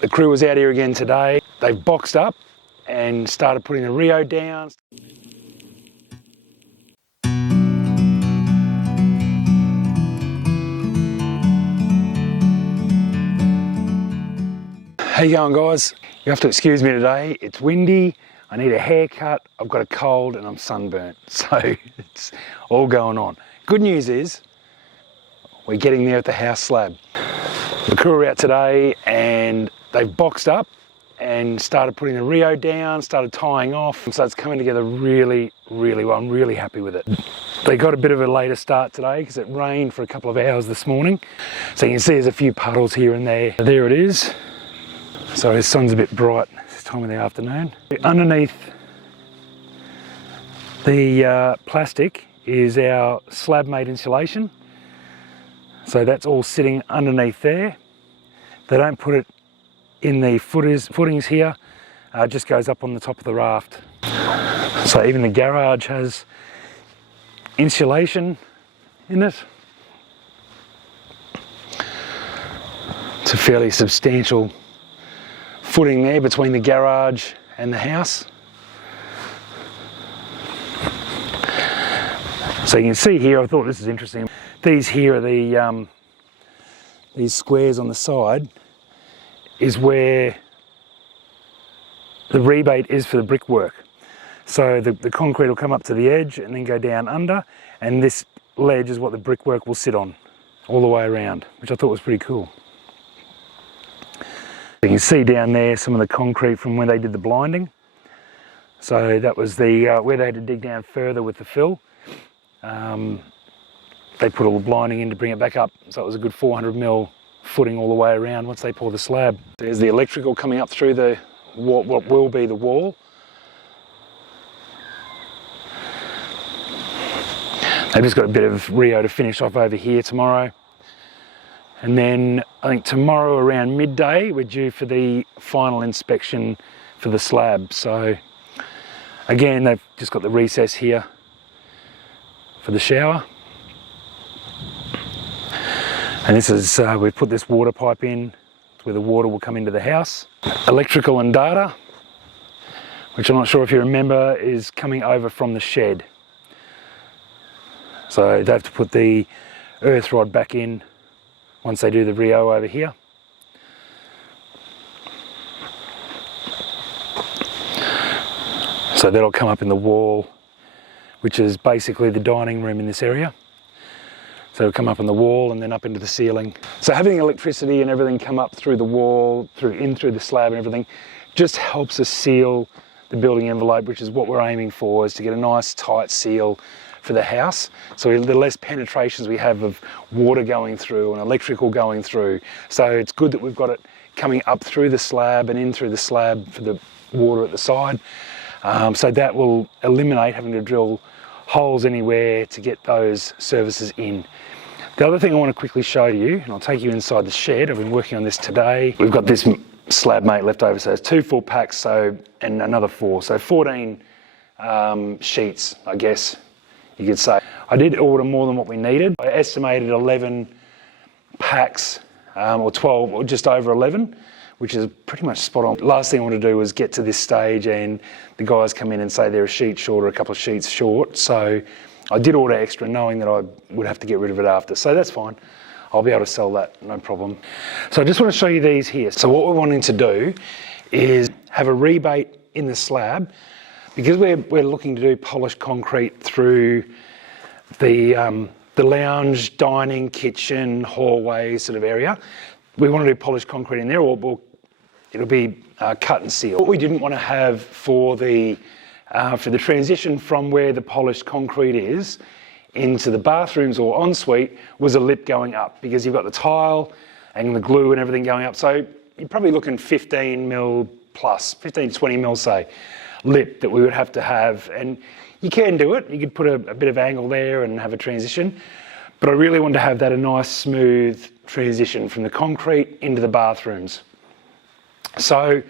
The crew was out here again today. They've boxed up and started putting the Rio down. How you going, guys? You have to excuse me today. It's windy, I need a haircut, I've got a cold and I'm sunburnt. So it's all going on. Good news is we're getting there at the house slab. The crew are out today and they've boxed up and started putting the Rio down, started tying off. So it's coming together really, really well. I'm really happy with it. They got a bit of a later start today because it rained for a couple of hours this morning. So you can see there's a few puddles here and there. There it is. So the sun's a bit bright this time of the afternoon. Underneath the plastic is our slab made insulation. So that's all sitting underneath there. They don't put it in the footings here, it just goes up on the top of the raft. So even the garage has insulation in it. It's a fairly substantial footing there between the garage and the house. So you can see here, I thought this is interesting. These here are these squares on the side is where the rebate is for the brickwork. So the concrete will come up to the edge and then go down under, and this ledge is what the brickwork will sit on all the way around, which I thought was pretty cool. You can see down there some of the concrete from where they did the blinding. So that was the where they had to dig down further with the fill. They put all the blinding in to bring it back up, so it was a good 400mm footing all the way around once they pour the slab. There's the electrical coming up through the what will be the wall. They've just got a bit of Rio to finish off over here tomorrow. And then I think tomorrow around midday we're due for the final inspection for the slab. So again, they've just got the recess here for the shower. And this is, we've put this water pipe in where the water will come into the house. Electrical and data, which I'm not sure if you remember, is coming over from the shed. So they have to put the earth rod back in once they do the Rio over here. So that'll come up in the wall, which is basically the dining room in this area. So it'll come up on the wall and then up into the ceiling. So having electricity and everything come up through the wall, through the slab and everything, just helps us seal the building envelope, which is what we're aiming for, is to get a nice tight seal for the house. So the less penetrations we have of water going through and electrical going through. So it's good that we've got it coming up through the slab and in through the slab for the water at the side. So that will eliminate having to drill holes anywhere to get those services in. The other thing I want to quickly show you, and I'll take you inside the shed. I've been working on this today. We've got this slab mate left over, so there's 2 full packs, and another 4, so 14 sheets, I guess you could say. I did order more than what we needed. I estimated 11 packs, or 12, or just over 11, which is pretty much spot on. Last thing I want to do was get to this stage and the guys come in and say they're a sheet short or a couple of sheets short. So I did order extra knowing that I would have to get rid of it after. So that's fine. I'll be able to sell that, no problem. So I just want to show you these here. So what we're wanting to do is have a rebate in the slab, because we're looking to do polished concrete through the lounge, dining, kitchen, hallway sort of area. We want to do polished concrete in there, or it'll be cut and sealed. What we didn't want to have for the transition from where the polished concrete is into the bathrooms or ensuite was a lip going up, because you've got the tile and the glue and everything going up. So you're probably looking 15mm plus, 15 to 20 mil, say, lip that we would have to have. And you can do it. You could put a bit of angle there and have a transition. But I really wanted to have that a nice smooth transition from the concrete into the bathrooms. So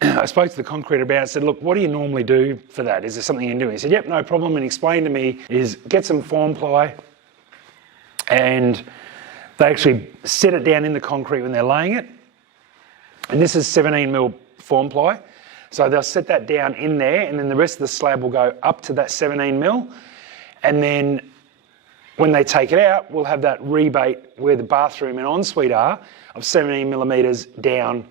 I spoke to the concreter about it, said, look, what do you normally do for that? Is there something you can do? He said, yep, no problem. And explained to me is get some form ply, and they actually set it down in the concrete when they're laying it. And this is 17mm form ply. So they'll set that down in there, and then the rest of the slab will go up to that 17mm. And then when they take it out, we'll have that rebate where the bathroom and ensuite are of 17mm down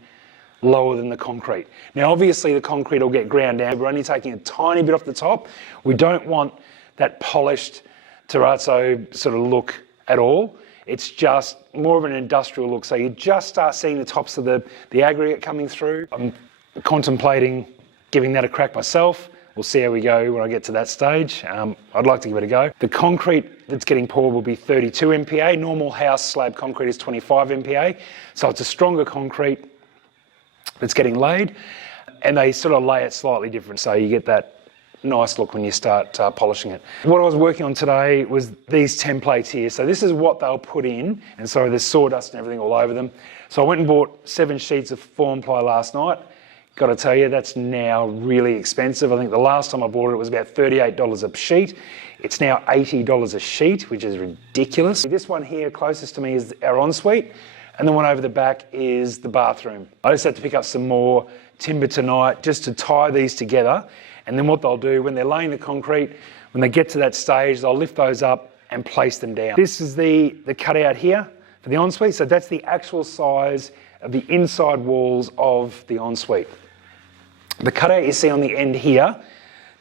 lower than the concrete. Now obviously the concrete will get ground down. We're only taking a tiny bit off the top. We don't want that polished terrazzo sort of look at all. It's just more of an industrial look. So you just start seeing the tops of the aggregate coming through. I'm contemplating giving that a crack myself. We'll see how we go when I get to that stage. I'd like to give it a go. The concrete that's getting poured will be 32 MPa. Normal house slab concrete is 25 MPa. So it's a stronger concrete that's getting laid, and they sort of lay it slightly different. So you get that nice look when you start polishing it. What I was working on today was these templates here. So this is what they'll put in, and so there's sawdust and everything all over them. So I went and bought 7 sheets of form ply last night. Got to tell you, that's now really expensive. I think the last time I bought it, it was about $38 a sheet. It's now $80 a sheet, which is ridiculous. This one here closest to me is our ensuite, and the one over the back is the bathroom. I just had to pick up some more timber tonight just to tie these together. And then what they'll do when they're laying the concrete, when they get to that stage, they'll lift those up and place them down. This is the cutout here for the ensuite. So that's the actual size of the inside walls of the ensuite. The cutout you see on the end here,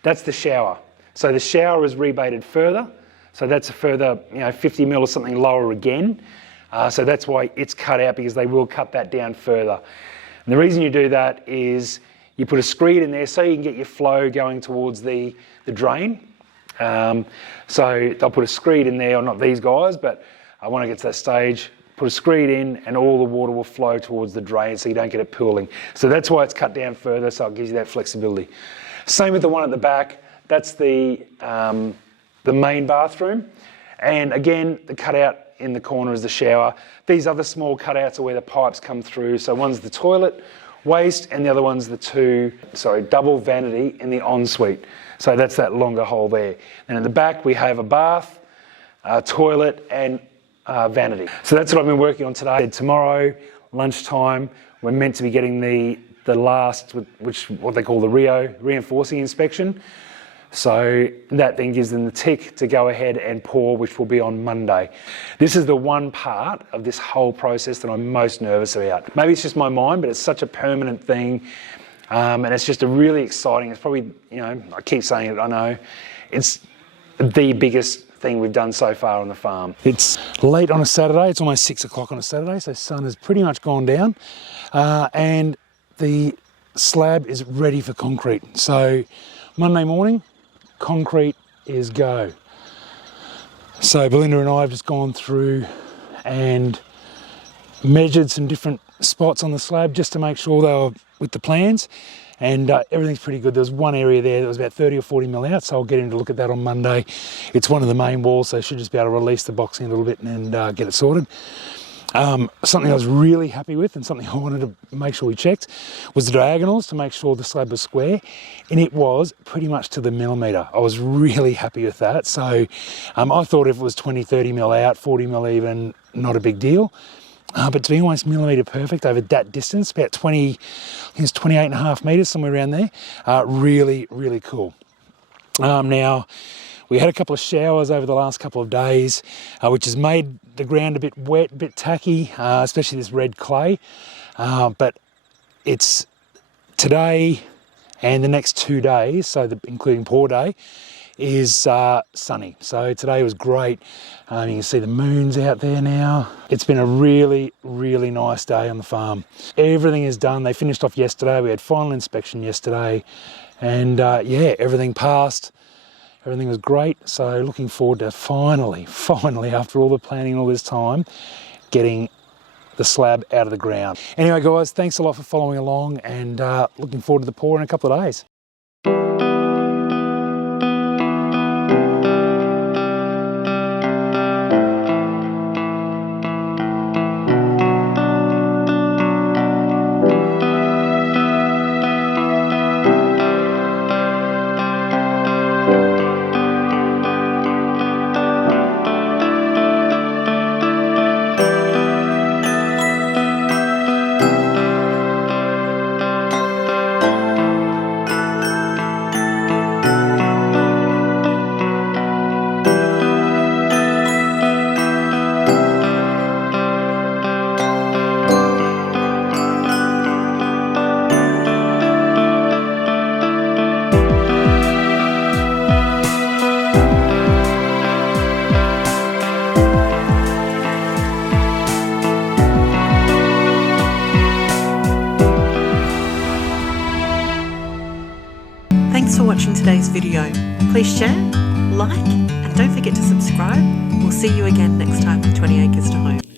that's the shower. So the shower is rebated further. So that's a further 50mm or something lower again. So that's why it's cut out, because they will cut that down further. And the reason you do that is you put a screed in there so you can get your flow going towards the drain. So they'll put a screed in there, or not these guys, but when I get to that stage, put a screed in and all the water will flow towards the drain so you don't get it pooling. So that's why it's cut down further, so it gives you that flexibility. Same with the one at the back. That's the main bathroom. And again, the cutout in the corner is the shower. These other small cutouts are where the pipes come through. So one's the toilet waste and the other one's the double vanity in the ensuite. So that's that longer hole there. And at the back we have a bath, a toilet and vanity. So that's what I've been working on today. Tomorrow, lunchtime, we're meant to be getting the last, what they call the reinforcing inspection. So that then gives them the tick to go ahead and pour, which will be on Monday. This is the one part of this whole process that I'm most nervous about. Maybe it's just my mind, but it's such a permanent thing. And it's just a really exciting, it's probably, I keep saying it, I know, it's the biggest thing we've done so far on the farm. It's late on a Saturday, it's almost 6 o'clock on a Saturday, so the sun has pretty much gone down. And the slab is ready for concrete. So Monday morning, concrete is go. So Belinda and I have just gone through and measured some different spots on the slab just to make sure they were with the plans, and everything's pretty good. There was one area there that was about 30 or 40mm out, so I'll get him to look at that on Monday. It's one of the main walls, so I should just be able to release the boxing a little bit and get it sorted. Something I was really happy with, and something I wanted to make sure we checked, was the diagonals to make sure the slab was square, and it was pretty much to the millimetre. I was really happy with that. So I thought if it was 20, 30mm out, 40mm even, not a big deal. But to be almost millimetre perfect over that distance, about 20, I think it's 28.5 metres, somewhere around there, really, really cool. Now, we had a couple of showers over the last couple of days, which has made the ground a bit wet, a bit tacky, especially this red clay. But it's today and the next 2 days, so including pour day, is sunny. So today was great. You can see the moon's out there now. It's been a really, really nice day on the farm. Everything is done. They finished off yesterday. We had final inspection yesterday, and yeah, everything passed. Everything was great. So looking forward to finally, after all the planning all this time, getting the slab out of the ground. Anyway, guys, thanks a lot for following along, and looking forward to the pour in a couple of days. Thanks for watching today's video. Please share, like, and don't forget to subscribe. We'll see you again next time with 20 Acres to Home.